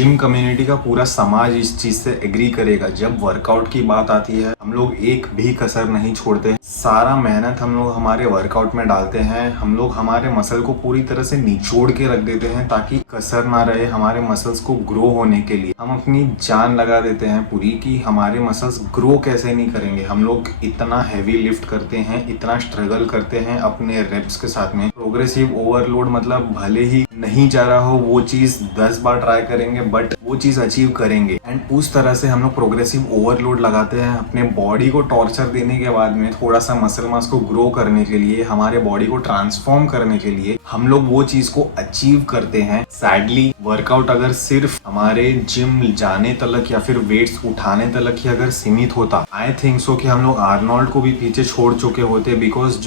Gym community का पूरा समाज इस चीज से एग्री करेगा। जब वर्कआउट की बात आती है हम लोग एक भी कसर नहीं छोड़ते। सारा मेहनत हम लोग हमारे वर्कआउट में डालते हैं। हम लोग हमारे मसल को पूरी तरह से निचोड़ के रख देते हैं ताकि कसर ना रहे हमारे मसल्स को ग्रो होने के लिए। हम अपनी जान लगा देते हैं पूरी कि हमारे मसल्स ग्रो कैसे नहीं करेंगे। हम लोग इतना हैवी लिफ्ट करते हैं, इतना स्ट्रगल करते हैं अपने रेप्स के साथ में। प्रोग्रेसिव ओवरलोड मतलब भले ही नहीं जा रहा हो वो चीज 10 बार ट्राई करेंगे बट वो चीज अचीव करेंगे। एंड उस तरह से हम लोग प्रोग्रेसिव ओवरलोड लगाते हैं अपने बॉडी को टॉर्चर देने के बाद में थोड़ा सा मसल मास को ग्रो करने के लिए, हमारे बॉडी को ट्रांसफॉर्म करने के लिए हम लोग वो चीज को अचीव करते हैं। सैडली वर्कआउट अगर सिर्फ हमारे जिम जाने तलक या फिर वेट्स उठाने तलक ही अगर सीमित होता, आई थिंक सो कि हम लोग आर्नोल्ड को भी पीछे छोड़ चुके होते। बिकॉज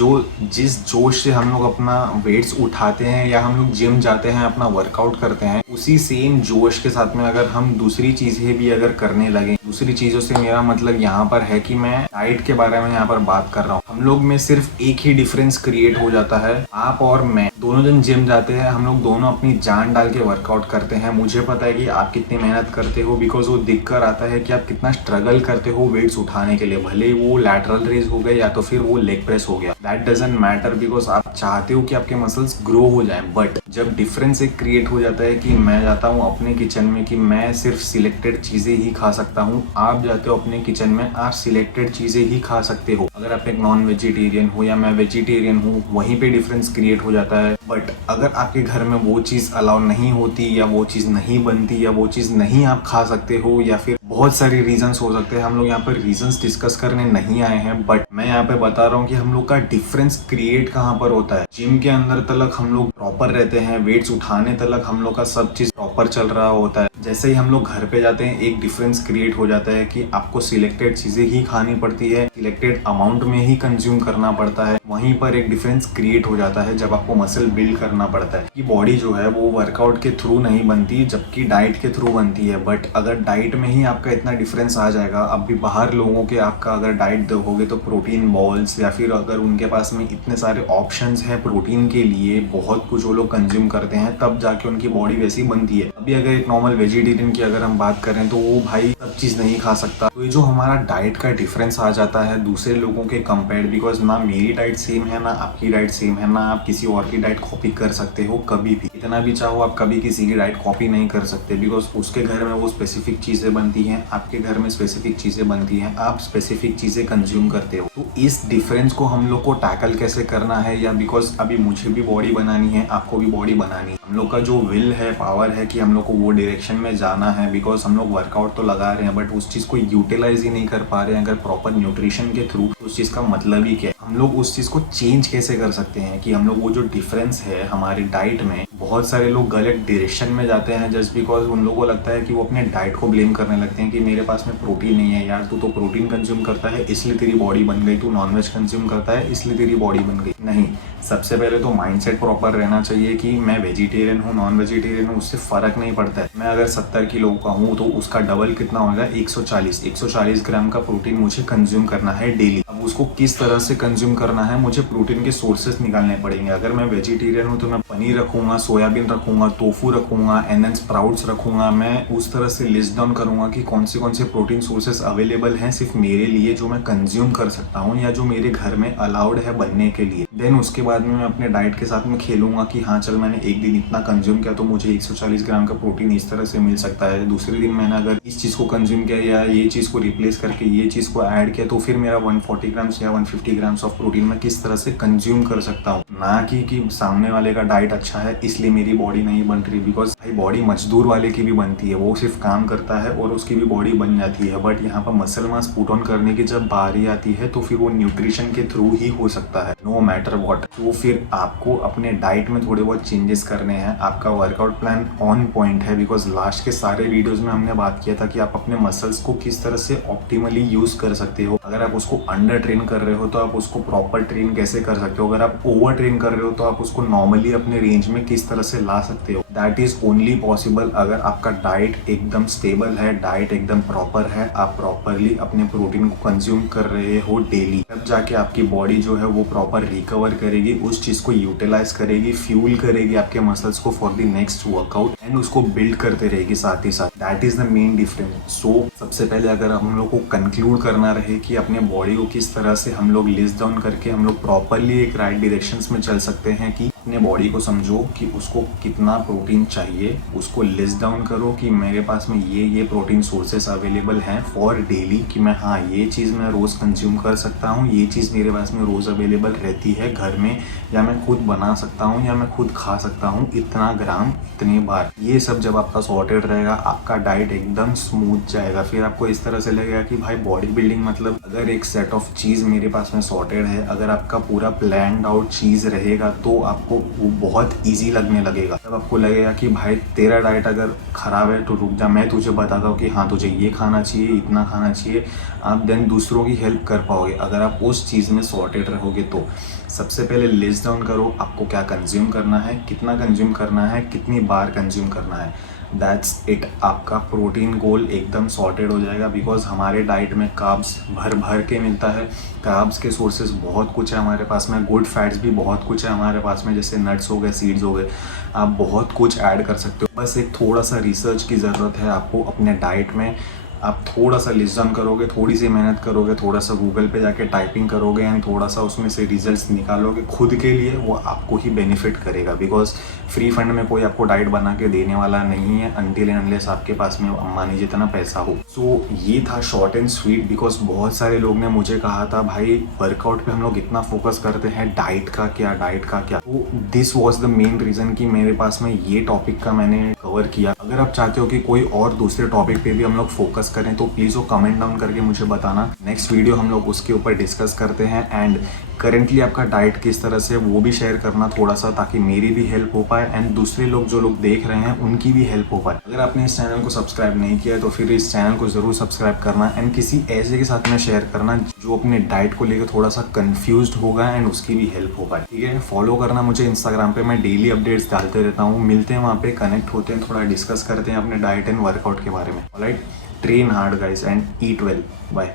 जिस जोश से हम लोग अपना वेट्स उठाते हैं या हम लोग जिम जाते हैं अपना वर्कआउट करते हैं, उसी सेम जोश के साथ में अगर हम दूसरी चीजें भी अगर करने लगे, दूसरी चीजों से मेरा मतलब यहाँ पर है कि मैं डाइट के बारे में यहाँ पर बात कर रहा हूँ। हम लोग में सिर्फ एक ही डिफरेंस क्रिएट हो जाता है। आप और मैं दोनों जन जिम जाते हैं, हम लोग दोनों अपनी जान डाल के वर्कआउट करते हैं। मुझे पता है कि आप कितनी मेहनत करते हो बिकॉज वो दिख कर आता है कि आप कितना स्ट्रगल करते हो वेट्स उठाने के लिए। भले वो लैटरल रेज हो गए या तो फिर वो लेग प्रेस हो गया, दैट डजंट मैटर बिकॉज आप चाहते हो कि आपके मसल्स ग्रो हो जाए। बट जब डिफरेंस एक क्रिएट हो जाता है कि मैं जाता हूँ अपने किचन में कि मैं सिर्फ सिलेक्टेड चीजें ही खा सकता हूँ, आप जाते हो अपने किचन में आप सिलेक्टेड चीजें ही खा सकते हो। अगर आप एक नॉन वेजिटेरियन हो या मैं वेजिटेरियन हूँ, वहीं पे डिफरेंस क्रिएट हो जाता है। बट अगर आपके घर में वो चीज अलाउ नहीं होती या वो चीज नहीं बनती या वो चीज नहीं आप खा सकते हो या फिर बहुत सारी रीजंस हो सकते हैं। हम लोग यहाँ पर रीजंस डिस्कस करने नहीं आए हैं, बट मैं यहाँ पे बता रहा हूँ कि हम लोग का डिफरेंस क्रिएट कहाँ पर होता है। जिम के अंदर तलक हम लोग प्रॉपर रहते हैं, वेट्स उठाने तलक हम लोग का सब चीज प्रॉपर चल रहा होता है। जैसे ही हम लोग घर पे जाते हैं एक डिफरेंस क्रिएट हो जाता है कि आपको सिलेक्टेड चीजें ही खानी पड़ती है, सिलेक्टेड अमाउंट में ही कंज्यूम करना पड़ता है। वहीं पर एक डिफरेंस क्रिएट हो जाता है जब आपको मसल बिल्ड करना पड़ता है कि बॉडी जो है वो वर्कआउट के थ्रू नहीं बनती जबकि डाइट के थ्रू बनती है। बट अगर डाइट में ही आपका इतना डिफरेंस आ जाएगा, अब भी बाहर लोगों के आपका अगर डाइट देखोगे तो प्रोटीन बॉल्स या फिर अगर उनके पास में इतने सारे ऑप्शंस हैं प्रोटीन के लिए, बहुत कुछ वो लोग कंज्यूम करते हैं तब जाके उनकी बॉडी वैसी बनती है। अभी अगर एक नॉर्मल वेजिटेरियन की अगर हम बात करें तो वो भाई सब चीज नहीं खा सकता। तो ये जो हमारा डाइट का डिफरेंस आ जाता है दूसरे लोगों के कंपेयर, बिकॉज ना मेरी डाइट सेम है ना आपकी डाइट सेम है, ना आप किसी और की डाइट कॉपी कर सकते हो कभी भी। इतना भी चाहो आप कभी किसी की डाइट कॉपी नहीं कर सकते बिकॉज उसके घर में वो स्पेसिफिक चीजें बनती हैं, आपके घर में स्पेसिफिक चीजें बनती हैं, आप स्पेसिफिक चीजें कंज्यूम करते हो। तो इस डिफरेंस को हम लोग को टैकल कैसे करना है, या बिकॉज अभी मुझे भी बॉडी बनानी है, आपको भी बॉडी बनानी है, हम लोग का जो विल है, पावर है कि हम लोग को वो डायरेक्शन में जाना है। बिकॉज हम लोग वर्कआउट तो लगा रहे हैं बट उस चीज को यूटिलाइज ही नहीं कर पा रहे हैं अगर प्रॉपर न्यूट्रिशन के थ्रू। तो उस चीज का मतलब ही क्या है, हम लोग उस चीज को चेंज कैसे कर सकते हैं कि हम लोग वो जो डिफरेंस है हमारी डाइट में, बहुत सारे लोग गलत डायरेक्शन में जाते हैं जस्ट बिकॉज उन लोगों को लगता है कि वो अपने डाइट को ब्लेम करने लगते हैं कि मेरे पास में प्रोटीन नहीं है यार, तू तो प्रोटीन कंज्यूम करता है इसलिए तेरी बॉडी बन गई, तू नॉनवेज कंज्यूम करता है इसलिए तेरी बॉडी बन गई। नहीं, सबसे पहले तो माइंडसेट प्रॉपर रहना चाहिए कि मैं वेजिटेरियन हूँ नॉन वेजिटेरियन हूँ उससे फर्क नहीं पड़ता है। मैं अगर 70 किलो का हूँ तो उसका डबल कितना होगा, 140 ग्राम का प्रोटीन मुझे कंज्यूम करना है डेली। अब उसको किस तरह से कंज्यूम करना है, मुझे प्रोटीन के सोर्सेस निकालने पड़ेंगे। अगर मैं वेजिटेरियन हूँ तो मैं पनीर रखूंगा, सोयाबीन रखूंगा, टोफू रखूंगा एंड देन स्प्राउट्स रखूंगा। मैं उस तरह से लिस्ट डाउन करूंगा कि कौन से प्रोटीन सोर्सेस अवेलेबल हैं सिर्फ मेरे लिए जो मैं कंज्यूम कर सकता हूँ या जो मेरे घर में अलाउड है बनने के लिए। देन उसके बाद में मैं अपने डाइट के साथ में खेलूंगा कि हाँ चल मैंने एक दिन इतना कंज्यूम किया तो मुझे 140 ग्राम का प्रोटीन इस तरह से मिल सकता है। दूसरे दिन मैंने अगर इस चीज को कंज्यूम किया या ये चीज को रिप्लेस करके ये चीज को ऐड किया तो फिर मेरा 140 ग्राम्स या 150 ग्राम्स ऑफ प्रोटीन मैं किस तरह से कंज्यूम कर सकता हूँ। ना कि सामने वाले का डाइट अच्छा है इसलिए मेरी बॉडी नहीं बन रही, बिकॉज भाई बॉडी मजदूर वाले की भी बनती है, वो सिर्फ काम करता है और उसकी भी बॉडी बन जाती है। बट यहाँ पर मसल मास पुट ऑन करने की जब बारी आती है तो फिर वो न्यूट्रिशन के थ्रू ही हो सकता है, नो मैटर व्हाट। तो फिर आपको अपने डाइट में थोड़े बहुत चेंजेस करने हैं। आपका वर्कआउट प्लान ऑन पॉइंट है बिकॉज लास्ट के सारे वीडियोस में हमने बात किया था कि आप अपने मसल्स को किस तरह से ऑप्टिमली यूज कर सकते हो। अगर आप उसको अंडर ट्रेन कर रहे हो तो आप उसको प्रॉपर ट्रेन कैसे कर सकते हो, अगर आप ओवर ट्रेन कर रहे हो तो आप उसको नॉर्मली अपने रेंज में किस तरह से ला सकते हो। दैट इज़ ओनली पॉसिबल अगर आपका डाइट एकदम स्टेबल है, डाइट एकदम प्रॉपर है, आप प्रॉपरली अपने प्रोटीन को कंज्यूम कर रहे हो डेली, तब जाके आपकी बॉडी जो है वो प्रॉपर रिकवर करेगी, उस चीज़ को यूटिलाइज करेगी, फ्यूल करेगी आपके मसल्स को for the next workout and उसको बिल्ड करते रहेगी साथ ही साथ। That is the main difference. So सबसे पहले अगर हम लोग को कंक्लूड करना रहे कि अपने बॉडी को किस तरह से हम लोग लिस्ट डाउन करके हम लोग प्रॉपरली एक राइट डायरेक्शंस में चल सकते हैं, कि अपने बॉडी को समझो कि उसको कितना प्रोटीन चाहिए, उसको लिस्ट डाउन करो कि मेरे पास में ये प्रोटीन सोर्सेस अवेलेबल हैं फॉर डेली, कि मैं हाँ ये चीज़ मैं रोज़ कंज्यूम कर सकता हूँ, ये चीज़ मेरे पास में रोज़ अवेलेबल रहती है घर में, या मैं खुद बना सकता हूँ या मैं खुद खा सकता हूँ इतना ग्राम इतनी बार। ये सब जब आपका सॉर्टेड रहेगा, आपका डाइट एकदम स्मूथ जाएगा। फिर आपको इस तरह से लगेगा कि भाई बॉडी बिल्डिंग मतलब अगर एक सेट ऑफ चीज़ मेरे पास में सॉर्टेड है, अगर आपका पूरा प्लान्ड आउट चीज़ रहेगा तो आपको वो बहुत ईजी लगने लगेगा। तब आपको लगेगा कि भाई तेरा डाइट अगर ख़राब है तो रुक जा, मैं तुझे बताता हूँ कि हाँ तुझे ये खाना चाहिए, इतना खाना चाहिए। आप देन दूसरों की हेल्प कर पाओगे अगर आप उस चीज़ में सॉर्टेड रहोगे। तो सबसे पहले लिस्ट डाउन करो आपको क्या कंज्यूम करना है, कितना कंज्यूम करना है, कितनी बार कंज्यूम करना है। That's it. आपका प्रोटीन गोल एकदम सॉर्टेड हो जाएगा, बिकॉज हमारे डाइट में कार्ब्स भर भर के मिलता है। कार्ब्स के सोर्सेज बहुत कुछ है हमारे पास में, गुड फैट्स भी बहुत कुछ है हमारे पास में, जैसे नट्स हो गए, सीड्स हो गए, आप बहुत कुछ ऐड कर सकते हो। बस एक थोड़ा सा रिसर्च की ज़रूरत है आपको अपने डाइट में। आप थोड़ा सा लिस्ट डाउन करोगे, थोड़ी सी मेहनत करोगे, थोड़ा सा गूगल पे जाके टाइपिंग करोगे एंड थोड़ा सा उसमें से रिजल्ट्स निकालोगे खुद के लिए, वो आपको ही बेनिफिट करेगा। बिकॉज फ्री फंड में कोई आपको डाइट बना के देने वाला नहीं है अनटिल एंड अनलेस आपके पास में अंबानी जितना पैसा हो। सो ये था शॉर्ट एंड स्वीट, बिकॉज बहुत सारे लोग ने मुझे कहा था भाई वर्कआउट पे हम लोग इतना फोकस करते हैं, डाइट का क्या, डाइट का क्या। तो this was the main reason कि मेरे पास में ये टॉपिक का मैंने कवर किया। अगर आप चाहते हो कि कोई और दूसरे टॉपिक पे भी हम लोग फोकस करें तो प्लीज़ वो कमेंट डाउन करके मुझे बताना। नेक्स्ट वीडियो हम लोग उसके ऊपर डिस्कस करते हैं एंड करेंटली आपका डाइट किस तरह से वो भी शेयर करना थोड़ा सा, ताकि मेरी भी हेल्प हो पाए एंड दूसरे लोग जो लोग देख रहे हैं उनकी भी हेल्प हो पाए। अगर आपने इस चैनल को सब्सक्राइब नहीं किया है तो फिर इस चैनल को ज़रूर सब्सक्राइब करना एंड किसी ऐसे के साथ में शेयर करना जो अपने डाइट को लेकर थोड़ा सा कन्फ्यूज्ड होगा एंड उसकी भी हेल्प हो पाए। ठीक है, फॉलो करना मुझे इंस्टाग्राम पे, मैं डेली अपडेट्स डालते रहता हूँ। मिलते हैं वहाँ पे, कनेक्ट होते हैं, थोड़ा डिस्कस करते हैं अपने डाइट एंड वर्कआउट के बारे में। Alright, train hard guys and eat well. Bye.